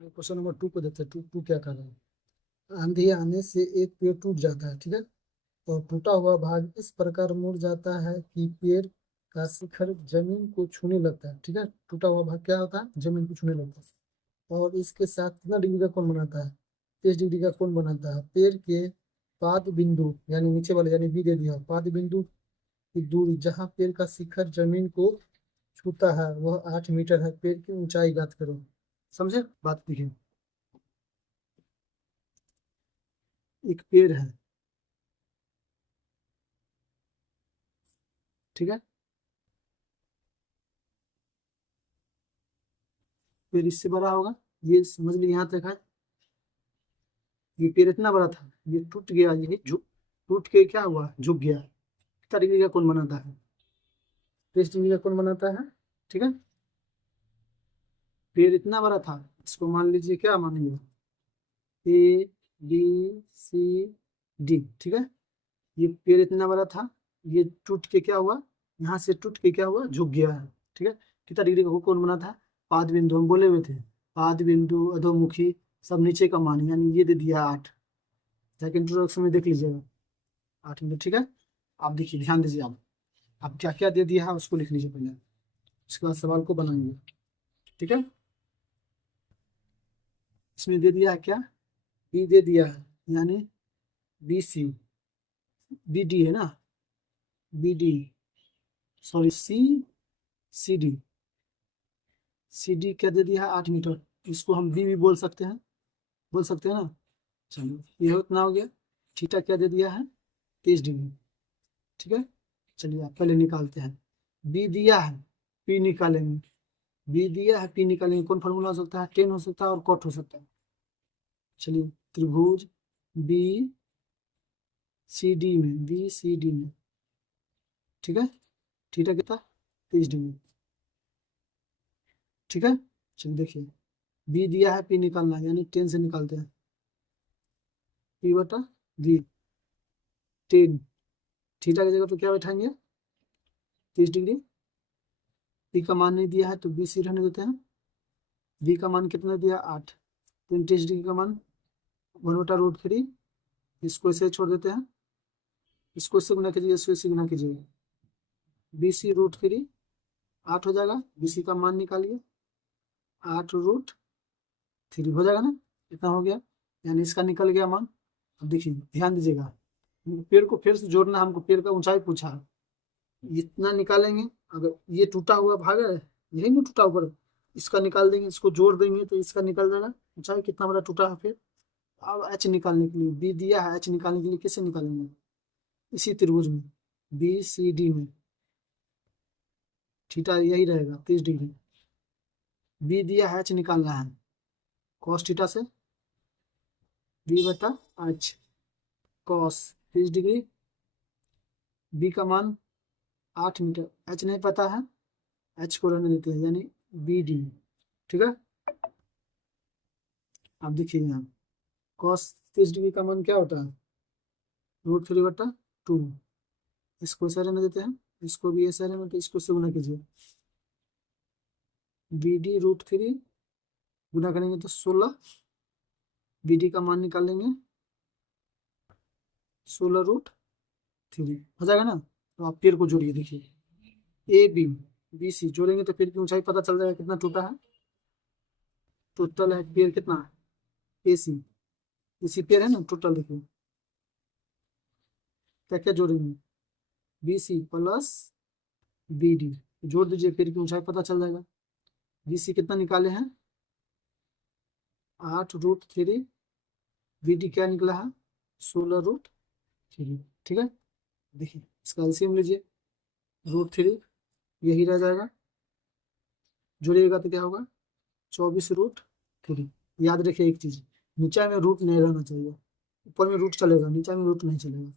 Question number 2 को देखते हैं। टू क्या कर रहा है। आंधी आने से एक पेड़ टूट जाता है, ठीक है। और टूटा हुआ भाग इस प्रकार मुड़ जाता है कि पेड़ का शिखर जमीन को छूने लगता है, ठीक है। टूटा हुआ भाग क्या होता है, जमीन को छूने लगता है। और इसके साथ कितना डिग्री का कोण बनाता है, 30 डिग्री का कोण बनाता है। पेड़ के पाद बिंदु यानी नीचे वाले यानी बी दे दिया, पाद बिंदु की दूरी जहाँ पेड़ का शिखर जमीन को छूता है वह 8 मीटर है। पेड़ की ऊंचाई ज्ञात करो। समझे बात, देखिए एक पेड़ है, ठीक है। पेड़ इससे बड़ा होगा, ये समझ ली यहाँ तक है। ये पेड़ इतना बड़ा था, ये टूट गया, ये झुक टूट के क्या हुआ, झुक गया। कितना डिग्री का कोण बनाता है, 30 डिग्री का कोण बनाता है, ठीक है। पेड़ इतना बड़ा था, इसको मान लीजिए क्या मानेंगे, ए बी सी डी, ठीक है। ये पेड़ इतना बड़ा था, ये टूट के क्या हुआ, यहाँ से टूट के क्या हुआ, झुक गया है, ठीक है। कितना डिग्री का कोण बना था, पाद बिंदु हम बोले हुए थे, पाद बिंदु अधोमुखी सब नीचे का मान, यानी ये दे दिया 8। जाके इंट्रोडक्शन में देख लीजिएगा, 8 मिनट, ठीक है। आप देखिए, ध्यान दीजिए, आप क्या क्या दे दिया है उसको लिख लीजिए पहले, उसके बाद सवाल को बनाएंगे, ठीक है। इसमें दे दिया है क्या, बी दे दिया है, यानी बी सी, बी डी है ना, B D, sorry C, C D, C D क्या दे दिया है, 8 मीटर। इसको हम बी भी बोल सकते हैं ना। चलिए ये उतना हो गया। थीटा क्या दे दिया है, 30 डिग्री, ठीक है। चलिए आप पहले निकालते हैं, बी दिया है, पी निकालेंगे। बी दिया है, पी निकालेंगे। कौन फॉर्मूला हो सकता है, टेन हो सकता है और कॉट हो सकता है। चलिए त्रिभुज बी सी डी में, बी सी डी में, ठीक है। थीटा कितना, 30 डिग्री, ठीक है। चलिए देखिए, बी दिया है, पी निकालना है, यानी 10 से निकालते हैं, पी बटा बी 10। थीटा की जगह पे क्या बैठाएंगे, 30 डिग्री। पी का मान नहीं दिया है तो बी सी रहने देते हैं। बी का मान कितना दिया, 8। 30 डिग्री का मान 1/√3। इसको इसे छोड़ देते हैं, इसको इससे गुना कीजिए, इसको इससे गुना कीजिए, बी सी √3 8 हो जाएगा। बी सी का मान निकालिए, 8√3 हो जाएगा ना, इतना हो गया, यानी इसका निकल गया मान। अब देखिए ध्यान दीजिएगा, पेड़ को फिर से जोड़ना, हमको पेड़ का ऊंचाई पूछा है, इतना निकालेंगे। अगर ये टूटा हुआ भाग है, यही ना टूटा ऊपर, इसका निकाल देंगे, इसको जोड़ देंगे तो इसका निकल जाएगा ऊंचाई कितना बड़ा टूटा है। फिर अब एच निकालने के लिए, बी दिया है, एच निकालने के लिए कैसे निकालेंगे, इसी त्रिभुज में बी सी डी में थीटा यही रहेगा, 30 डिग्री। बी दिया है, एच निकालना है, कॉस थीटा से बी बटा एच, कॉस 30 डिग्री। बी का मान 8 मीटर, एच नहीं पता है, एच को रहने देते हैं, यानी बी डी, ठीक है। अब देखिए यहाँ कॉस 30 डिग्री का मान क्या होता है, √3/2। इसको ऐसे रहने देते हैं, इसको भी ऐसे रहने, तो इसको से गुना कीजिए, बी डी √3 गुना करेंगे तो 16। बी डी का मान निकालेंगे, 16√3 हो जाएगा ना। तो आप पेड़ को जोड़िए, देखिए ए बी बी सी जोड़ेंगे तो पेड़ की ऊंचाई पता चल जाएगा कितना टूटा है। टोटल है पेड़ कितना, ए सी, इसी पेड़ है ना टोटल। देखिए क्या क्या जोड़ेंगे, B C plus B D जोड़ दीजिए, पेड़ की ऊंचाई पता चल जाएगा। बी सी कितना निकाले हैं, 8√3, बी डी क्या निकला है, 16√3, ठीक है। देखिए इसका एलसीएम लीजिए, √3 यही रह जाएगा, जोड़िएगा तो क्या होगा, 24√3। याद रखिए एक चीज, नीचा में रूट नहीं रहना चाहिए, ऊपर में रूट चलेगा, नीचा में रूट नहीं चलेगा।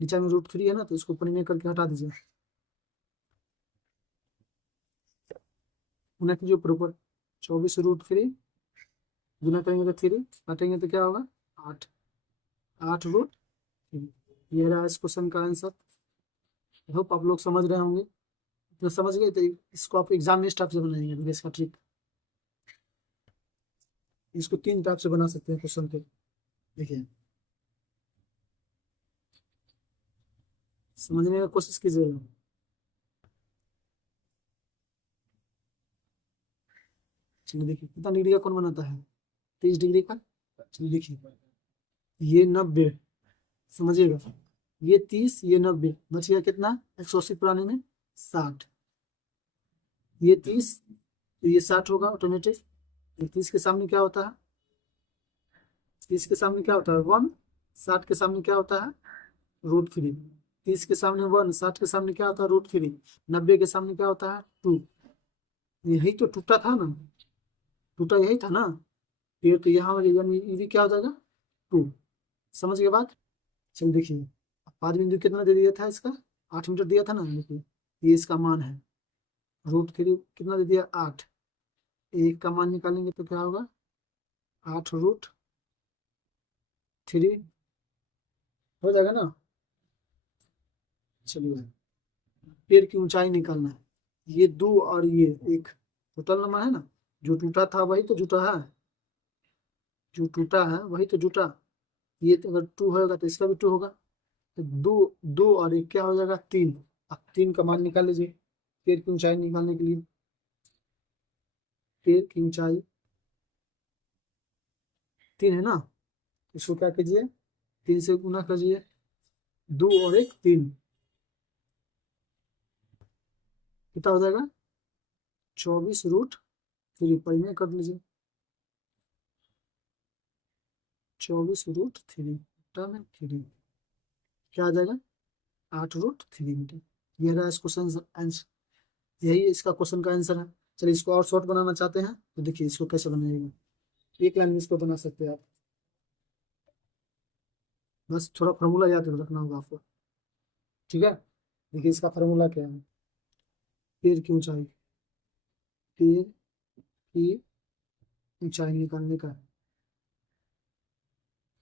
नीचा में √3 है ना, तो इसको ऊपर में करके हटा दीजिए, गुना कीजिए ऊपर, 24√3 गुना करेंगे तो 3 काटेंगे तो क्या होगा, 8, 8√3। ये रहा इस क्वेश्चन का आंसर। होप आप लोग समझ रहे होंगे, तो समझ गए तो इसको आप एग्जाम में इस टाइप से बनाएंगे, इसका ट्रिक। इसको 3 टाइप से बना सकते हैं क्वेश्चन को। देखिए समझने का कोशिश कीजिएगा। चलिए देखिए कितना डिग्री का कौन बनाता है, 30 डिग्री का। चलिए देखिए ये 90, समझिएगा ये 30 ये 90, बच गया कितना 180 पुराने में 60, ये 30 तो ये 60 होगा ऑटोमेटिक। 30 के सामने क्या होता है, 30 के सामने क्या होता है 1, 60 के सामने क्या होता है √3, 30 के सामने 1, 60 के सामने क्या होता है √3, 90 के सामने क्या होता है 2। यही तो टूटा था ना, टूटा यही था ना, फिर तो यहाँ यानी ये भी क्या हो जाएगा 2। समझ गए बात। चलिए देखिए 5 बिंदु कितना दे दिया था इसका, 8 मीटर दिया था ना। देखिए ये इसका मान है, √3 कितना दे दिया 8, एक का मान निकालेंगे तो क्या होगा 8√3 हो जाएगा ना। चलिए पेड़ की ऊंचाई निकालना है, ये 2 और ये 1 टोटल नंबर है ना, जो टूटा था वही तो जुटा है, जो टूटा है वही तो जुटा। ये तो अगर 2 होगा तो इसका भी 2 होगा, तो 2 और 1 क्या हो जाएगा 3। अब 3 का मान निकाल लीजिए पेड़ की ऊंचाई निकालने के लिए। पेड़ की ऊंचाई 3 है ना, इसको क्या कीजिए 3 से गुना कीजिए, 2 और 1 3, कितना हो जाएगा 24√3, परिमेय कर लीजिए 24√3 में 3 क्या आ जाएगा 8√3 मीटर। ये रहा इस क्वेश्चन आंसर, यही इसका क्वेश्चन का आंसर है। चलिए इसको और शॉर्ट बनाना चाहते हैं तो देखिए इसको कैसे बनाइएगा, एक लाइन में इसको बना सकते हैं आप, बस थोड़ा फार्मूला याद रखना होगा आपको, ठीक है। देखिए इसका फार्मूला क्या है, पेड़ की ऊंचाई, पेड़ की ऊंचाई निकालने का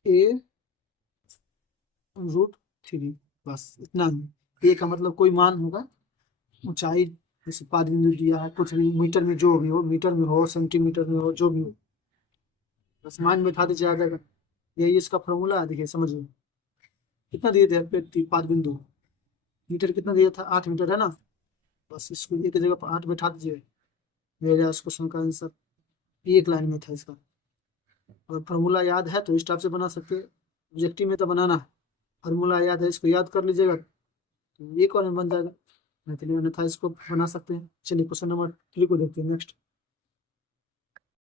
a√3, बस इतना ही। ए का मतलब कोई मान होगा, ऊंचाई जैसे 5 बिंदु दिया है, कुछ भी मीटर में जो भी हो, मीटर में हो सेंटीमीटर में हो जो भी हो, बस मान बैठा दीजिए आ जाएगा। यही इसका फॉर्मूला है। देखिए समझिए कितना दिए थे 5 बिंदु, मीटर कितना दिया था 8 मीटर है ना, बस इसको एक जगह पर 8 बैठा दीजिए, ये रहा इस क्वेश्चन का आंसर, एक लाइन में था इसका। और फार्मूला याद है तो इस टाइप से बना सकते हैं, ऑब्जेक्टिव में तो बनाना है, फार्मूला याद है इसको याद कर लीजिएगा तो एक और में बन जाएगा, नहीं तो अन्यथा इसको बना सकते हैं। चलिए क्वेश्चन नंबर 3 को देखते हैं नेक्स्ट।